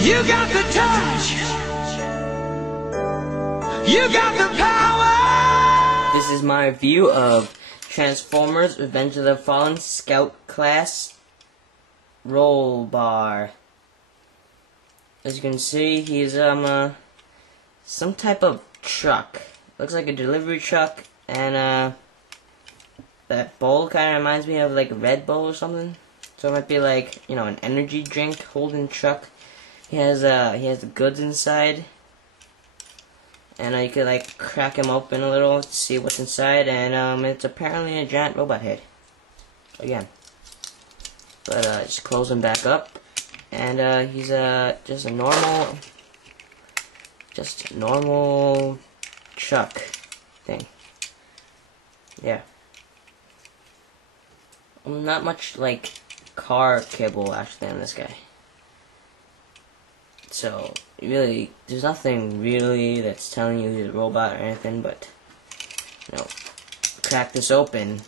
You got the touch. You got the power. This is my review of Transformers Revenge of the Fallen Scout Class Rollbar. As you can see, he's some type of truck. Looks like a delivery truck, and that bowl kind of reminds me of like a Red Bull or something. So it might be like, you know, an energy drink holding truck. He has the goods inside, and you could like crack him open a little to see what's inside, and it's apparently a giant robot head. Again, but just close him back up, and he's just a normal truck thing. Yeah, not much like car cable actually on this guy. So, really, there's nothing really that's telling you he's a robot or anything, but, you know, crack this open,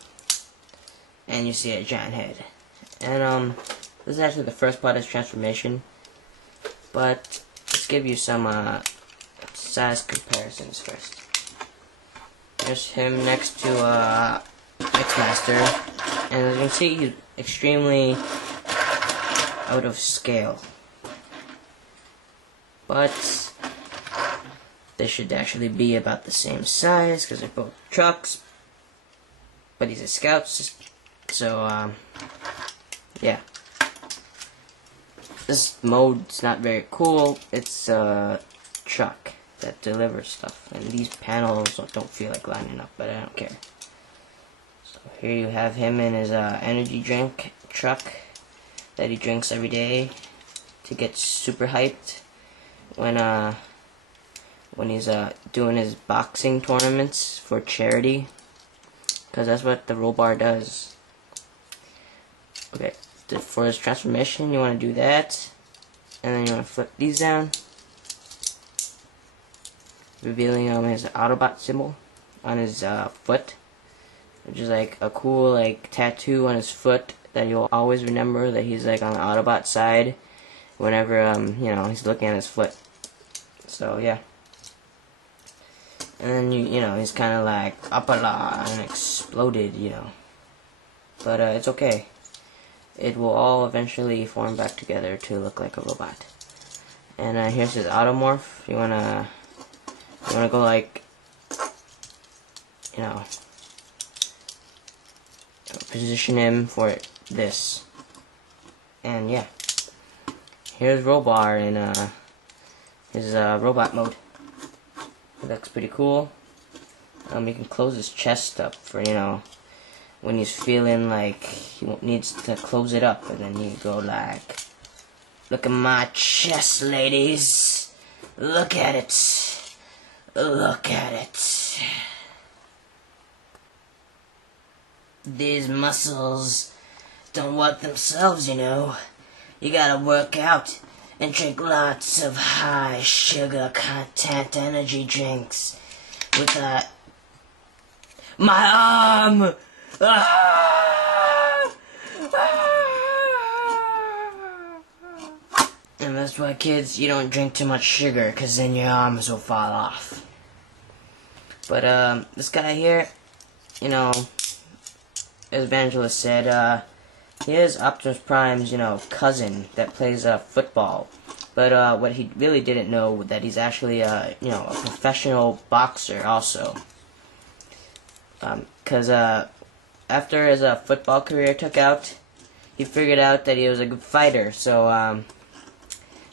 and you see a giant head. And, this is actually the first part of his transformation, but let's give you some, size comparisons first. There's him next to, X-Master, and as you can see, he's extremely out of scale. But they should actually be about the same size because they're both trucks. But he's a scout, so yeah. This mode's not very cool. It's a truck that delivers stuff, and these panels don't feel like lining up, but I don't care. So here you have him in his energy drink truck that he drinks every day to get super hyped when he's doing his boxing tournaments for charity, because that's what the Rollbar does. Okay, for his transformation, you want to do that, and then you want to flip these down, revealing his Autobot symbol on his foot, which is like a cool like tattoo on his foot that you'll always remember that he's like on the Autobot side whenever you know, he's looking at his foot. So yeah, and then you know, he's kind of like up-a-la and exploded, you know, but it's okay. It will all eventually form back together to look like a robot. And here's his automorph. You wanna go like, you know, position him for this, and yeah. Here's Rollbar in his robot mode. It looks pretty cool. You can close his chest up for, you know, when he's feeling like he needs to close it up, and then you go like, look at my chest, ladies. Look at it. Look at it. These muscles don't work themselves, you know. You gotta work out and drink lots of high sugar content energy drinks with my arm! Ah! And that's why, kids, you don't drink too much sugar, cause then your arms will fall off. But this guy here, you know, as Evangelist said, he is Optimus Prime's, you know, cousin that plays football. But what he really didn't know, that he's actually, you know, a professional boxer also. Because after his football career took out, he figured out that he was a good fighter. So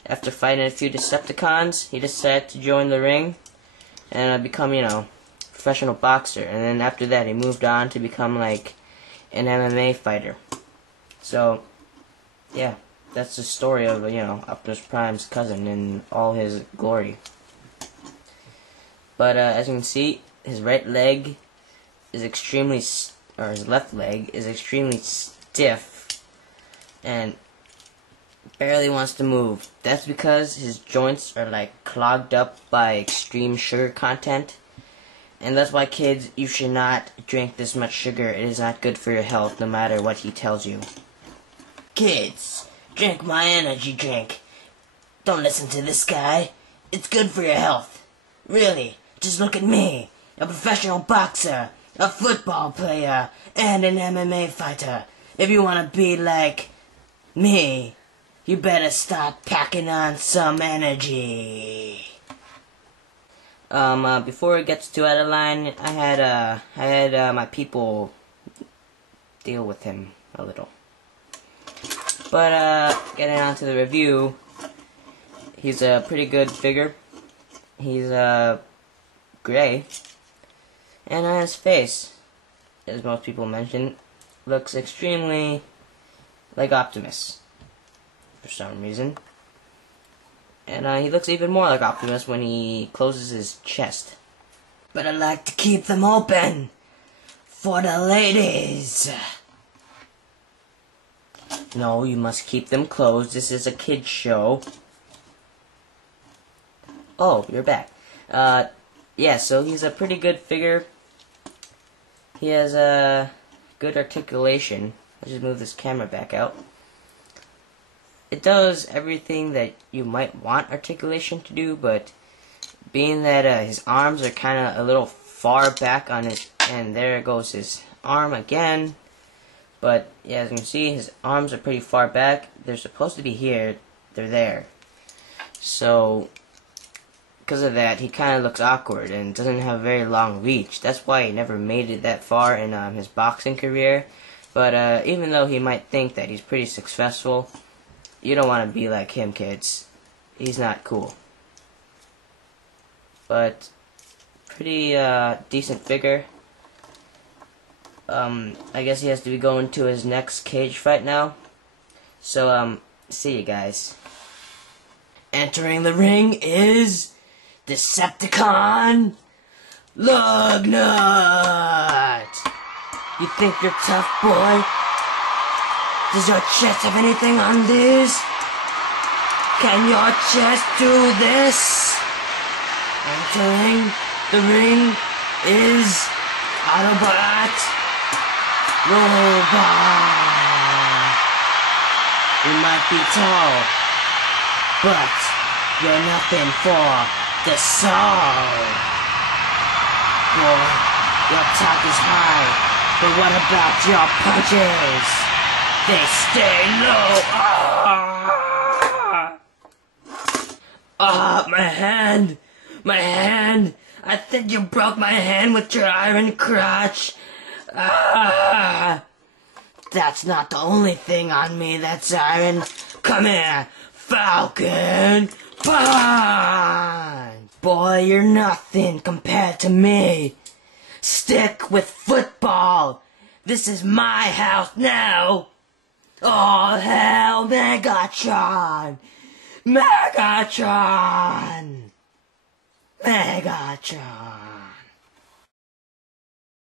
after fighting a few Decepticons, he decided to join the ring and become, you know, professional boxer. And then after that, he moved on to become like an MMA fighter. So, yeah, that's the story of, you know, Optimus Prime's cousin in all his glory. But, as you can see, his right leg is extremely, or his left leg is extremely stiff, and barely wants to move. That's because his joints are, like, clogged up by extreme sugar content. And that's why, kids, you should not drink this much sugar. It is not good for your health, no matter what he tells you. Kids, drink my energy drink. Don't listen to this guy. It's good for your health. Really, just look at me. A professional boxer, a football player, and an MMA fighter. If you want to be like me, you better start packing on some energy. Before it gets too out of line, I had my people deal with him a little. But, getting on to the review, he's a pretty good figure. He's, gray. And on his face, as most people mention, looks extremely like Optimus, for some reason. And he looks even more like Optimus when he closes his chest. But I like to keep them open for the ladies. No, you must keep them closed. This is a kid's show. Oh, you're back. Yeah, so he's a pretty good figure. He has good articulation. Let's just move this camera back out. It does everything that you might want articulation to do, but being that his arms are kind of a little far back on his, and there goes his arm again. But yeah, as you can see, his arms are pretty far back. They're supposed to be here. They're there. So because of that, he kind of looks awkward and doesn't have a very long reach. That's why he never made it that far in his boxing career. But even though he might think that he's pretty successful, you don't want to be like him, kids. He's not cool. But pretty decent figure. I guess he has to be going to his next cage fight now. So see you guys. Entering the ring is Decepticon Lugnut. You think you're tough, boy? Does your chest have anything on this? Can your chest do this? Entering the ring is Autobot Rollbar. You might be tall, but you're nothing for the soul. Boy, your talk is high, but what about your punches? They stay low. My hand! My hand! I think you broke my hand with your iron crotch. That's not the only thing on me that's iron. Come here, Falcon Punch! Boy, you're nothing compared to me. Stick with football. This is my house now. Oh, hell, Megatron! Megatron! Megatron!